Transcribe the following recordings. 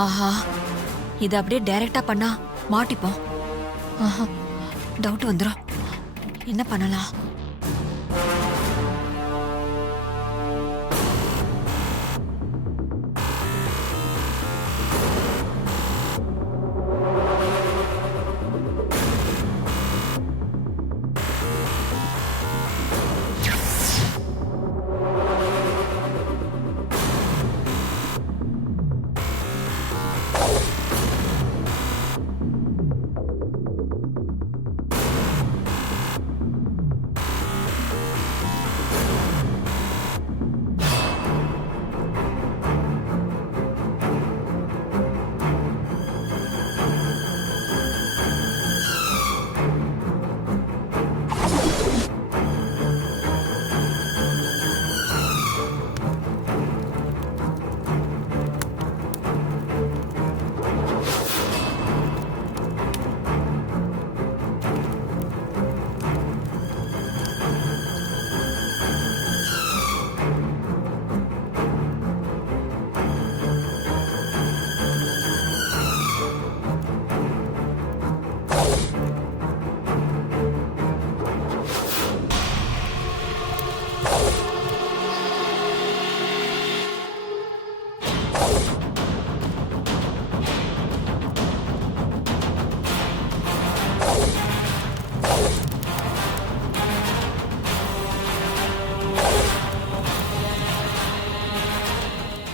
ஆஹா, இத அப்படியே டைரக்டா பண்ணா மாட்டிப்போம். ஆஹா, டவுட் வந்துரும். என்ன பண்ணலாம்?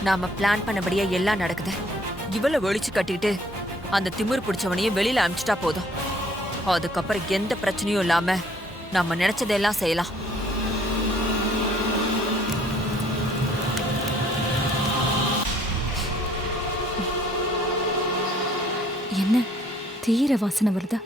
நாம பிளான் பண்ணபடியா எல்லாம் நடக்குது. இவ்வளவு ஒழிச்சு கட்டிட்டு அந்த திமிர் பிடிச்சவனையும் வெளியில அனுப்பிச்சிட்டா போதும். அதுக்கப்புறம் எந்த பிரச்சனையும் இல்லாம நம்ம நினைச்சதெல்லாம் செய்யலாம். என்ன தீர வாசனை வருதா?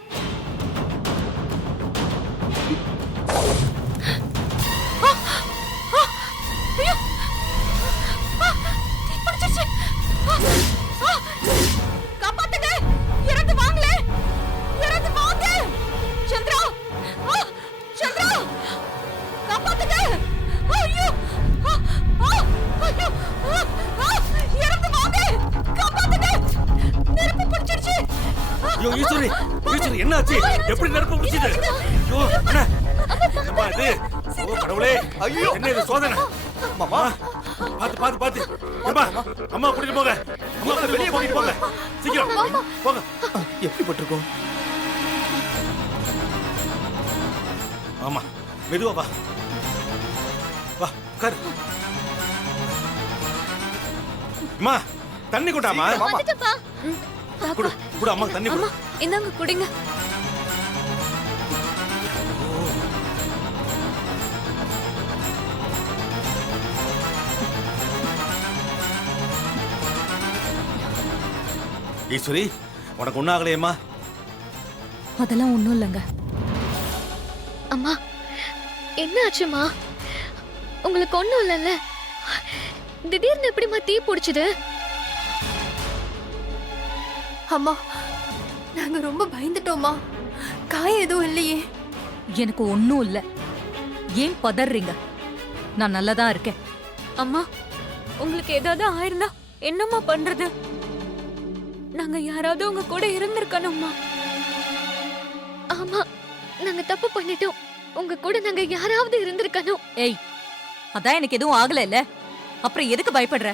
என்னாச்சு? எப்படி நெருப்பு பிடிச்சது? ஐயோ அண்ணா, என்னப்பா இது? ஓ கடவுளே, ஐயோ என்ன இது சோதனை? மாமா பாத்து பாத்து பாத்து. அம்மா அம்மா கூட்டிட்டு போங்க. அம்மா வெளியே கூட்டிட்டு போங்க. சீக்கிரம் போங்க. எப்படி பட்டிருக்கோம்? ஆமா மெதுவா வா. வா உட்காரு. அம்மா தண்ணி கொண்டாமா? வந்துட்டப்பா. குடு குடு அம்மா தண்ணி குடு. இந்தாங்க குடிங்க. ஈஸ்வரி உனக்கு ஒன்னும் ஆகலையம்மா? அதெல்லாம் ஒண்ணும் இல்லைங்க. அம்மா என்ன ஆச்சுமா? உங்களுக்கு ஒண்ணும் இல்லைல்ல? திடீர்னு எப்படிமா தீ பிடிச்சது? அம்மா நாங்க ரொம்ப பயந்துட்டோமா. காயம் எதுவும் இல்லையே. எனக்கு ஒண்ணும் இல்ல. ஏன் பதறீங்க? நான் நல்லதா இருக்கேன். அம்மா உங்களுக்கு ஏதாவது ஆயிருந்தா என்னம்மா பண்றது? நாங்க யாராவது உங்க கூட இருந்திருக்கணும்மா. ஆமா நாங்க தப்பு பண்ணிட்டோம். உங்க கூட நாங்க யாராவது இருந்திருக்கணும். ஏய், அதான் எனக்கு எதுவும் ஆகல இல்ல, அப்புறம் எதுக்கு பயப்படுற?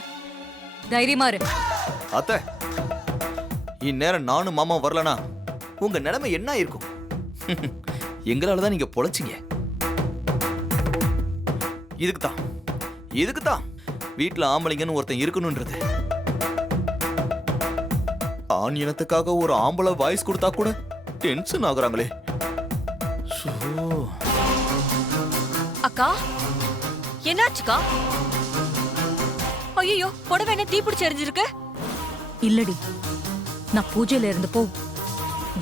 தைரியமா இரு. அத்தை, இந்நேரம் நானும் மாமா வரலனா உங்க நிலைமை என்ன இருக்கும்? எங்களாலதான் நீங்க பொழைச்சிங்க. இதுக்குதான் வீட்டுல ஆம்பளைங்கன்னு ஒருத்தன் இருக்கணும்ன்றது. ஆண் இனத்துக்காக ஒரு ஆம்பளை வாய்ஸ் கொடுத்தா கூட டென்ஷன் ஆகுறாங்களே. அக்கா என்னாச்சுக்கா? ஐயோ புடவை என்ன தீ பிடிச்சு எரிஞ்சிருக்கு? இல்லடி, நான் பூஜையில இருந்தப்போ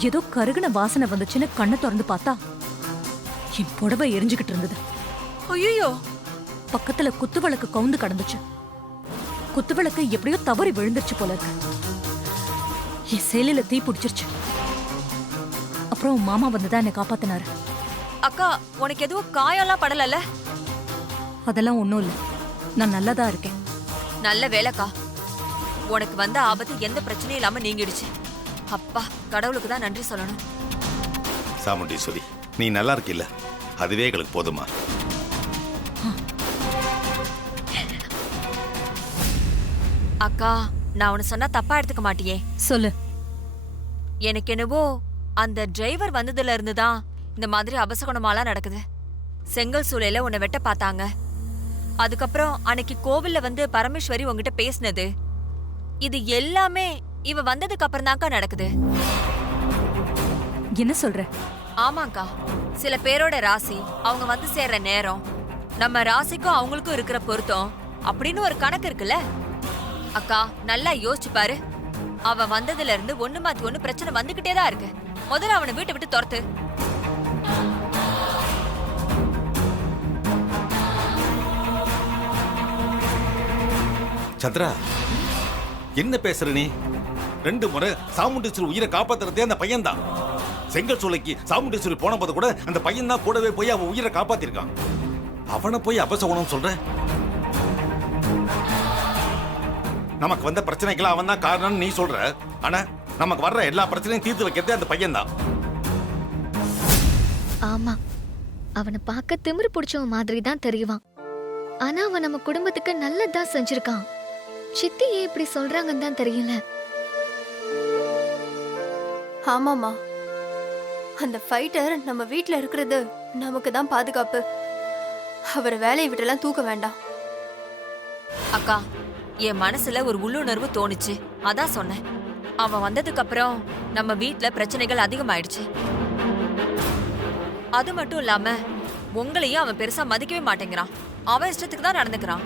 ஏதோ கருகுன வாசனை வந்துச்சுன்னு கண்ணை திறந்து பார்த்தா என் புடவை எரிஞ்சுக்கிட்டு இருந்தது. ஐயோ பக்கத்துல குத்துவிளக்கு கவுந்து கடந்துச்சு. குத்துவிளக்கு எப்படியோ தவறி விழுந்துருச்சு போல இருக்கு. என் சேலையில தீ பிடிச்சிருச்சு. அப்புறம் மாமா வந்துதான் என்னை காப்பாத்தினாரு. அக்கா உனக்கு எதுவும் காயம்லாம் படலல்ல? அதெல்லாம் ஒண்ணும் இல்ல, நான் நல்லாதான் இருக்கேன். நல்ல வேலைக்கா. உனக்கு வந்த ஆபத்து எந்த பிரச்சனையும் இல்லாம நீங்கிடுச்சு. அப்பா, கடவுளுக்கு தான் நன்றி சொல்லணும். சாமுண்டீஸ்வரி, நீ நல்லா இருக்கில்ல, அதுவே எங்களுக்கு போதுமா? அக்கா, நான் உன்னை சொன்னா தப்பா எடுத்துக்க மாட்டியே? சொல்லு. எனக்கு என்னவோ அந்த டிரைவர் வந்ததுல இருந்துதான் இந்த மாதிரி அபசகுணமாலாம் நடக்குது. செங்கல் சூளையில உன்னை வெட்ட பார்த்தாங்க. அதுக்கப்புறம் அன்னைக்கு கோவில்ல வந்து பரமேஸ்வரி உங்ககிட்ட பேசினது, இது எல்லாமே இவ வந்ததுக்கு அப்புறம் தான்க்கா நடக்குது. என்ன சொல்ற? ஆமாக்கா, சில பேரோட ராசி அவங்க வந்து சேர்ற நேரம், நம்ம ராசிக்கும் அவங்களுக்கும் இருக்கிற பொருத்தம் அப்படின்னு ஒரு கணக்கு இருக்குல்ல அக்கா. நல்லா யோசிச்சு பாரு. அவ வந்ததுல இருந்து ஒண்ணு மாத்தி ஒண்ணு பிரச்சனை வந்துகிட்டே தான் இருக்கு. முதல்ல அவனை வீட்டை விட்டு துரத்து. சந்திரா, என்ன பேசுற நீ? 2 முறை சாமுண்டீஸ்வரி உயிரை காப்பாத்துறதே அந்த பையன் தான். செங்கல் சூளைக்கு சாமுண்டீஸ்வரி போன போது கூட அந்த பையன் தான் கூடவே போய் அவன் உயிரை காப்பாத்திருக்கான். அவனை போய் அபசகுணம் சொல்ற? நமக்கு வந்த பிரச்சனைக்கெல்லாம் அவன் தான் காரணம்னு நீ சொல்ற. ஆனா நமக்கு வர்ற எல்லா பிரச்சனையும் தீர்த்து வைக்கிறதே அந்த பையன் தான். ஆமா, அவனை பார்க்க திமிரு பிடிச்சவன் மாதிரி தான் தெரியுவான். ஆனா அவன் நம்ம குடும்பத்துக்கு நல்லதான் செஞ்சிருக்கான். சித்தி ஏன் இப்படி சொல்றாங்கன்னு தான் தெரியல. ஆமாமா, அந்த ஃபைட்டர் நம்ம வீட்ல இருக்கிறது நமக்கு தான் பாதுகாப்பு. அவரை வேலையை விட்டுலாம் தூக்க வேண்டாம். அக்கா, என் மனசுல ஒரு உள்ளுணர்வு தோணுச்சு, அதான் சொன்னேன். அவன் வந்ததுக்கு அப்புறம் நம்ம வீட்ல பிரச்சனைகள் அதிகமாயிடுச்சு. அது மட்டும் இல்லாம உங்களையும் அவன் பெருசா மதிக்கவே மாட்டேங்கிறான். அவன் இஷ்டத்துக்கு தான் நடந்துக்கிறான்.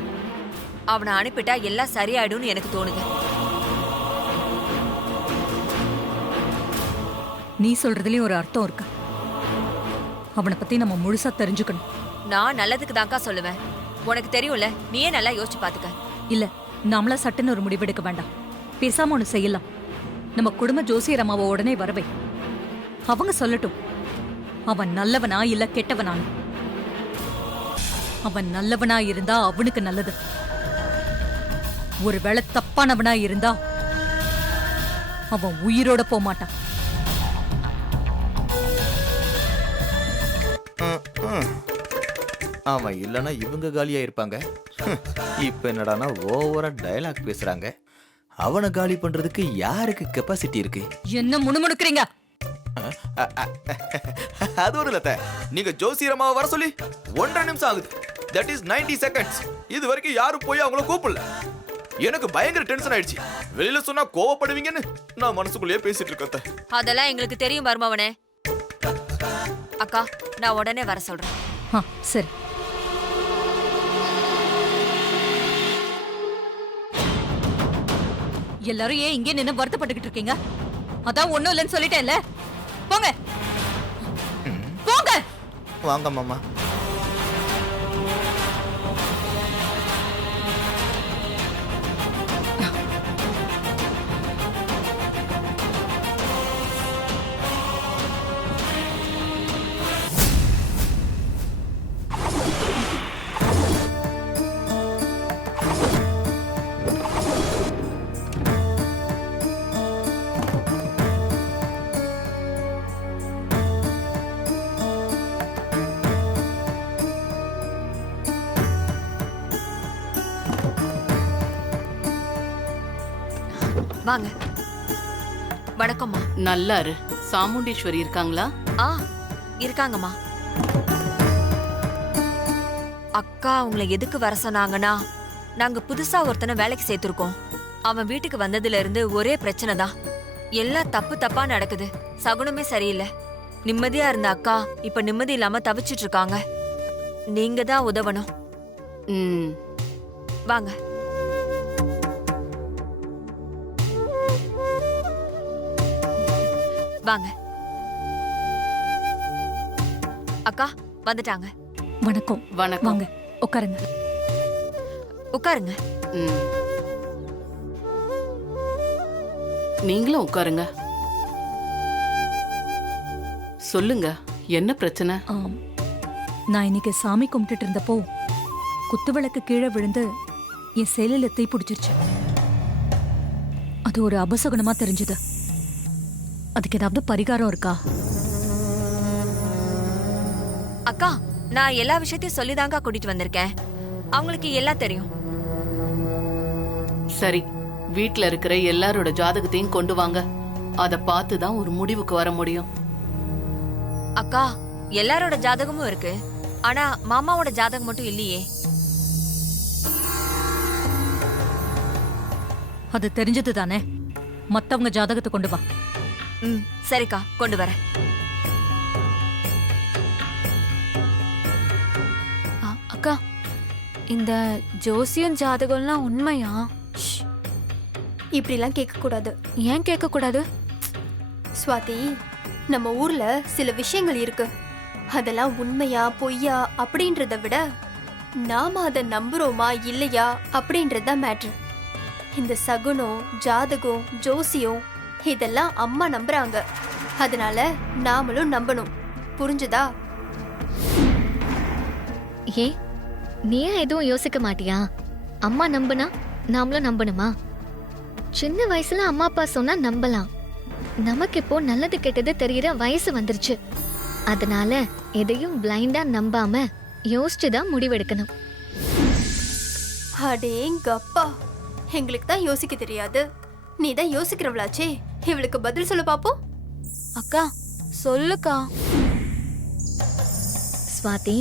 அவனை அனுப்பிட்டா எல்லாம் சரியாயிடும்னு எனக்கு தோணுது. நீ சொல்றதுலயும் ஒரு அர்த்தம் இருக்கு. அவனை பத்தி நம்ம முழுசா தெரிஞ்சுக்கணும். நான் நல்லதுக்கு தான்க்கா சொல்லுவேன். உனக்கு தெரியும்ல, நீயே நல்லா யோசிச்சு பாத்துக்க. இல்ல, நாமளா சட்டுன்னு ஒரு முடிவெடுக்க வேண்டாம். பேசாம ஒண்ணு செய்யலாம். நம்ம குடும்ப ஜோசியர் அம்மாவை உடனே வரவை. அவங்க சொல்லட்டும், அவன் நல்லவனா இல்ல கெட்டவனான்னு. அவன் நல்லவனா இருந்தா அவனுக்கு நல்லது. ஒருவேளை தப்பானவனா இருந்தா அவன் உயிரோட போக மாட்டான். அவன் இல்லைன்னா இவங்க காலியா இருப்பாங்க. இப்ப என்னடானா ஓவரா டயலாக் பேசுறாங்க. அவனை காலி பண்றதுக்கு யாருக்கு கெப்பாசிட்டி இருக்கு? என்ன முணுமுணுக்குறீங்க? அது ஒரு லத்த. நீங்க ஜோசியரமாவை வர சொல்லி 1.5 நிமிஷம் ஆகுது. That is 90 seconds. இது வரைக்கும் யாரும் போய் அவங்கள கூப்பிடல. எனக்கு பயங்கர டென்ஷன் ஆயிடுச்சு. வெளியில சொன்னா கோவப்படுவீங்கன்னு நான் மனசுக்குள்ளேயே பேசிட்டு இருக்கேன். அதெல்லாம் எங்களுக்கு தெரியும் மருமவனே. அக்கா, நான் உடனே வர சொல்றேன். சரி. எல்லாரும் ஏன் இங்கே நின்னு வருத்தப்பட்டுக்கிட்டு இருக்கீங்க? அதான் ஒண்ணும் இல்லைன்னு சொல்லிட்டேன்ல. போங்க போங்க. வாங்க மாமா. வாங்க. வணக்கம்மா. நல்லா இரு. சாமுண்டீஸ்வரி இருக்காங்களா? இருக்காங்கம்மா. அக்கா உங்களை எதுக்கு வர சொன்னாங்கன்னா, நாங்க புதுசா ஒருத்தனை வேலைக்கு சேர்த்திருக்கோம். அவன் வீட்டுக்கு வந்ததுல இருந்து ஒரே பிரச்சனை தான். எல்லாம் தப்பு தப்பா நடக்குது. சகுனமே சரியில்லை. நிம்மதியா இருந்த அக்கா இப்ப நிம்மதி இல்லாம தவிச்சிட்டு இருக்காங்க. நீங்க தான் உதவணும். வாங்க. வாங்க. அக்கா வந்துட்டாங்க. வணக்கம். வணக்கம். வாங்க உட்காருங்க. உட்காருங்க. நீங்களும் உட்காருங்க. சொல்லுங்க, என்ன பிரச்சனை? நான் இன்னைக்கு சாமி கும்பிட்டுட்டு இருந்தப்போ குத்துவிளக்கு கீழே விழுந்து என் சேலையில தீ பிடிச்சிருச்சு. அது ஒரு அபசகுணமா தெரிஞ்சது. அதுக்கு ஏதாவது பரிகாரம் இருக்கா? அக்கா, நான் எல்லா விஷயத்தையும் சொல்லிதாங்க கூட்டிட்டு வந்திருக்கேன். அவங்களுக்கு எல்லாம் தெரியும். சரி, வீட்ல இருக்கிற எல்லாரோட ஜாதகத்தையும் கொண்டு வாங்க. அத பார்த்து தான் ஒரு முடிவுக்கு வர முடியும். அக்கா, எல்லாரோட ஜாதகமும் இருக்கு. ஆனா மாமாவோட ஜாதகம் மட்டும் இல்லையே. அது தெரிஞ்சது தானே. மத்தவங்க ஜாதகத்தை கொண்டு வா. சரிக்கா, கொண்டு வரேன். அக்கா, இந்த ஜோசியம் ஜாதகம்லாம் உண்மையா? இப்படிலாம் கேட்க கூடாது. ஏன் கேட்க கூடாது? ஸ்வாதி, நம்ம ஊர்ல சில விஷயங்கள் இருக்கு. அதெல்லாம் உண்மையா பொய்யா அப்படின்றத விட நாம அதை நம்புறோமா இல்லையா அப்படின்றதுதான் மேட்ரு. இந்த சகுனம், ஜாதகம், ஜோசியம் இதெல்லாம் அம்மா நம்புறாங்க. அதனால நாமளும் நம்பணும். புரிஞ்சுதா? ஏ, நீ எதுவும் யோசிக்க மாட்டியா? அம்மா நம்புனா நாமளும் நம்பணுமா? சின்ன வயசுல அம்மா அப்பா சொன்னா நம்பலாம். நமக்கு இப்போ நல்லது கெட்டது தெரியற வயசு வந்துருச்சு. அதனால எதையும் பிளைண்டா நம்பாம யோசிச்சுதான் முடிவெடுக்கணும். அடேங்கப்பா, எங்களுக்கு தான் யோசிக்க தெரியாது. நீ தான் யோசிக்கிறவளாச்சே. இவளுக்கு பதில் சொல்ல பாப்போம். அக்கா சொல்லுக்கா. ஸ்வாதி,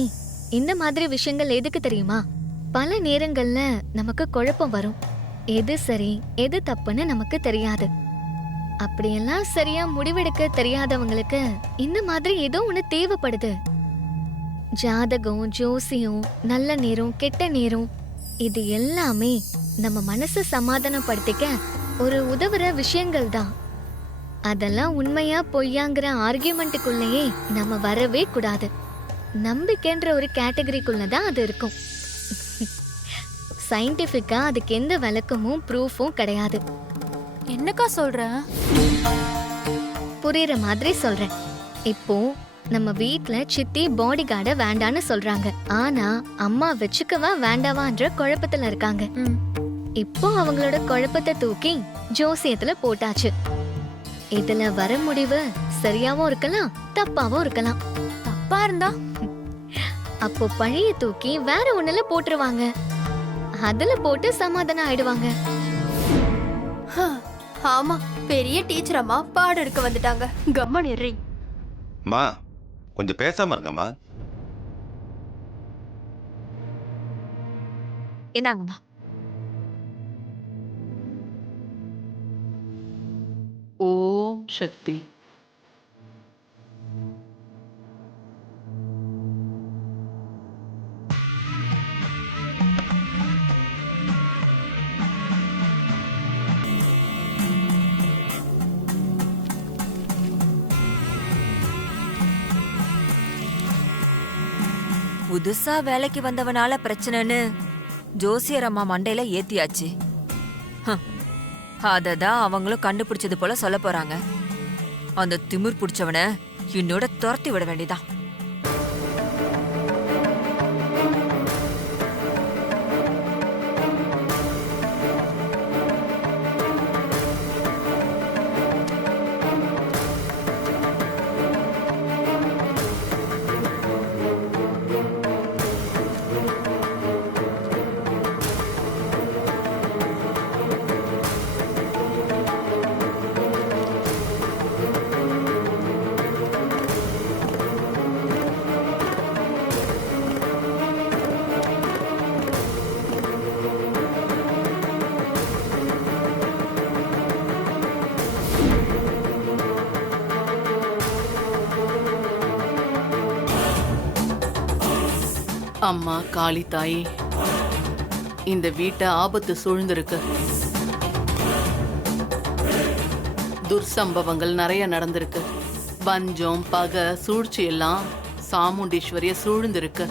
இந்த மாதிரி விஷயங்கள் எதுக்கு தெரியுமா? பல நேரங்கள்ல நமக்கு குழப்பம் வரும். எது சரி எது தப்புன்னு நமக்கு தெரியாது. அப்படியெல்லாம் சரியா முடிவெடுக்க தெரியாதவங்களுக்கு இந்த மாதிரி ஏதோ ஒண்ணு தேவைப்படுது. ஜாதகம், ஜோசியம், நல்ல நேரம், கெட்ட நேரம் இது எல்லாமே நம்ம மனசை சமாதானப்படுத்திக்க ஒரு உதவுற விஷயங்கள் தான். அதெல்லாம் உண்மையா பொய்யாங்கிற ஆர்கியூமெண்ட்டுக்குள்ளேயே நம்ம வரவே கூடாது. நம்பிக்கைன்ற ஒரு கேட்டகரிக்குள்ளதான் அது இருக்கும். சயின்டிபிக்கா அதுக்கு எந்த விளக்கமும் ப்ரூஃபும் கிடையாது. என்னக்கா சொல்ற? புரியுற மாதிரி சொல்றேன். இப்போ நம்ம வீட்ல சித்தி பாடி கார்ட வேண்டான்னு சொல்றாங்க. ஆனா அம்மா வச்சுக்கவா வேண்டாவான்ற குழப்பத்துல இருக்காங்க. இப்போ அவங்களோட குழப்பத்தை தூக்கி ஜோசியத்துல போட்டாச்சு. இதுல வர முடிவு சரியாவும் இருக்கலாம், தப்பாவும் இருக்கலாம். தப்பா இருந்தா அப்போ பழைய தூக்கி வேற ஒண்ணுல போட்டுருவாங்க. அதுல போட்டு சமாதானம் ஆயிடுவாங்க. ஆமா, பெரிய டீச்சர் அம்மா பாடம் எடுக்க வந்துட்டாங்க. கம்மன் எறி. மா, கொஞ்சம் பேசாம இருங்கம்மா. என்னங்கம்மா? ஓம் சக்தி. புதுசா வேலைக்கு வந்தவனால பிரச்சனைன்னு ஜோசியர் அம்மா மண்டையில ஏத்தியாச்சு. அததான் அவங்களும் கண்டுபிடிச்சது போல சொல்ல போறாங்க. அந்த திமிர் பிடிச்சவன என்னோட துரத்தி விட வேண்டியதான். அம்மா காளி தாயே, இந்த வீட்டை ஆபத்து சூழ்ந்திருக்கு. துர்சம்பவங்கள் நிறைய நடந்திருக்கு. பஞ்சம், பகை, சூழ்ச்சி எல்லாம் சாமுண்டீஸ்வரிய சூழ்ந்திருக்கு.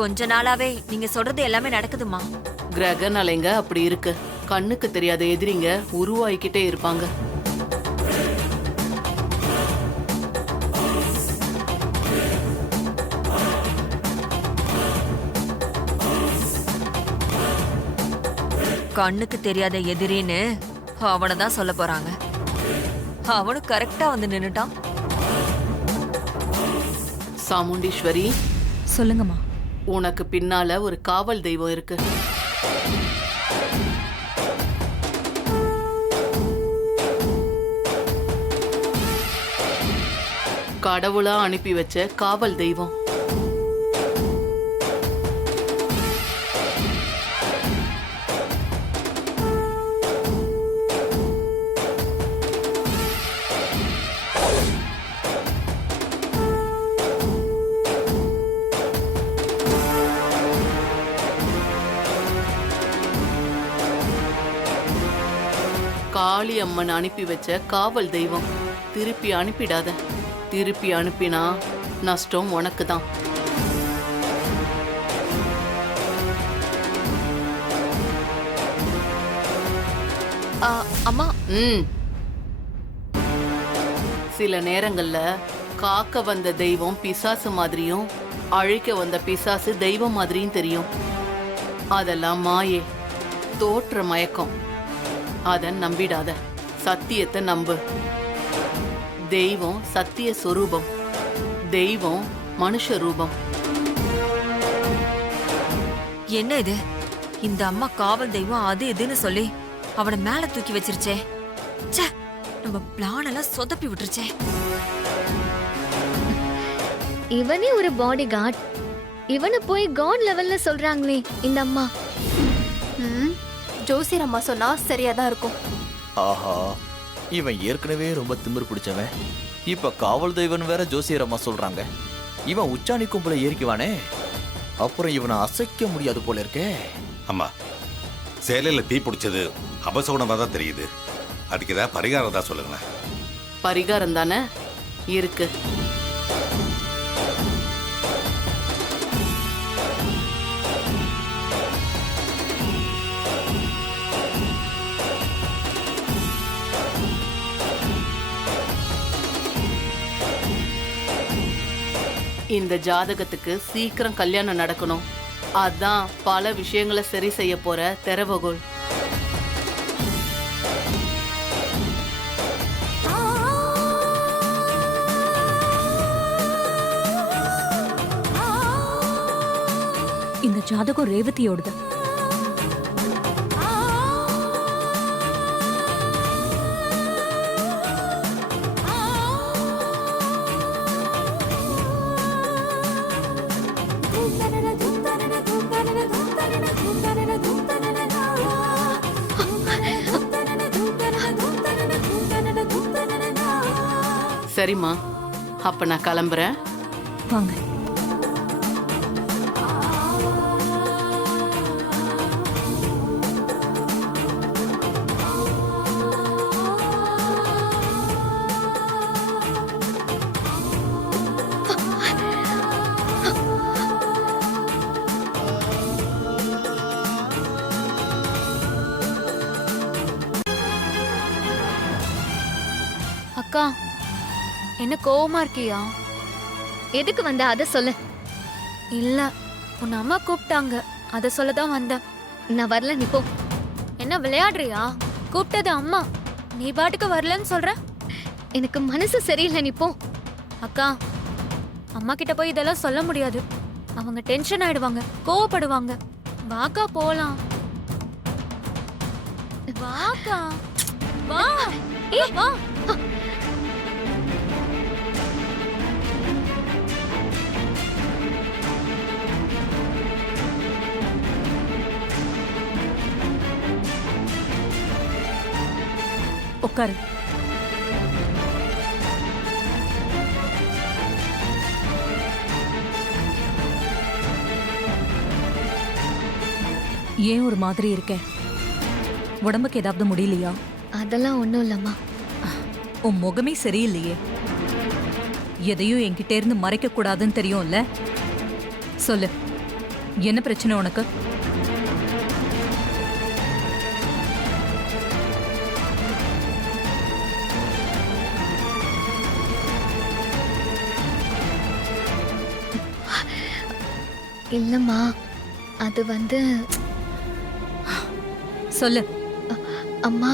கொஞ்ச நாளாவே நீங்க சொல்றது எல்லாமே நடக்குதுமா. கிரக நலைங்க அப்படி இருக்கு. கண்ணுக்கு தெரியாத எதிரிங்க உருவாகிக்கிட்டே இருப்பாங்க. கண்ணுக்கு தெரியாத எதிரின்னு அவனை தான் சொல்ல போறாங்க. அவனும் கரெக்டா வந்து நின்னுட்டான். சாமுண்டீஸ்வரி, சொல்லுங்கம்மா. உனக்கு பின்னால ஒரு காவல் தெய்வம் இருக்கு. கடவுளா அனுப்பி வச்ச காவல் தெய்வம். காளி அம்மன் அனுப்பி வச்ச காவல் தெய்வம். திருப்பி அனுப்பிடாத. திருப்பி அனுப்பினா நஷ்டம் உனக்கு தான். அம்மா. சில நேரங்கள்ல காக்க வந்த தெய்வம் பிசாசு மாதிரியும் அழிக்க வந்த பிசாசு தெய்வம் மாதிரியும் தெரியும். அதெல்லாம் மாயே, தோற்ற மயக்கம். அத நம்பிடாத. சத்தியத்தை நம்பு. தெய்வம் சத்திய சொரூபம். தெய்வம் மனுஷ ரூபம். என்ன இது? இந்த அம்மா காவல் தெய்வம் அது இதுன்னு சொல்லி அவனை மேல தூக்கி வச்சிருச்சே. ச்சே, நம்ம பிளான் எல்லாம் சொதப்பி விட்டுருச்சே. இவனே ஒரு பாடி கார்டு. இவனை போய் காட் லெவல்ல சொல்றாங்களே இந்த அம்மா. ஜோசியர் அம்மா சொன்னா சரியா தான் இருக்கும். ஆஹா, இவன் ஏற்கனவே ரொம்ப திமிரு பிடிச்சவன். இப்ப காவல் தெய்வன் வேற ஜோசியர் அம்மா சொல்றாங்க. இவன் உச்சாணி கும்பல ஏறிக்குவானே, அப்புறம் இவனை அசைக்க முடியாது போல இருக்கே. அம்மா, சேலையில தீ பிடிச்சது அபசகுணமா தான் தெரியுது. அதுக்கு ஏதாவது பரிகாரம் தான் சொல்லுங்களேன். பரிகாரம் தானே இருக்கு. இந்த ஜாதகத்துக்கு சீக்கிரம் கல்யாணம் நடக்கணும். அதான் பல விஷயங்களை சரி செய்ய போற திறவகோல். இந்த ஜாதகம் ரேவதியோடுது. சரிம்மா, அப்ப நான் கிளம்புறேன். வாங்க. அக்கா, என்ன கோவமா இருக்கியா? எதுக்கு வந்த அத சொல்லு. இல்ல, உன் அம்மா கூப்பிட்டாங்க, அத சொல்லதான் வந்தேன். நான் வரல, நீ போ. என்ன விளையாடுறியா? கூப்பிட்டது அம்மா, நீ பாட்டுக்கு வரலன்னு சொல்ற. எனக்கு மனசு சரியில்லை, நீ போ. அக்கா, அம்மா கிட்ட போய் இதெல்லாம் சொல்ல முடியாது. அவங்க டென்ஷன் ஆயிடுவாங்க, கோவப்படுவாங்க. வாக்கா போலாம். வாக்கா, வா. வா. உட்காரு. ஏன் ஒரு மாதிரி இருக்க? உடம்புக்கு ஏதாவது முடியலையா? அதெல்லாம் ஒண்ணும் இல்லம்மா. உன் முகமே சரியில்லையே. எதையும் என்கிட்ட இருந்து மறைக்க கூடாதுன்னு தெரியும்ல. சொல்லு, என்ன பிரச்சனை உனக்கு? இல்லம்மா, அது வந்து சொல்லு. அம்மா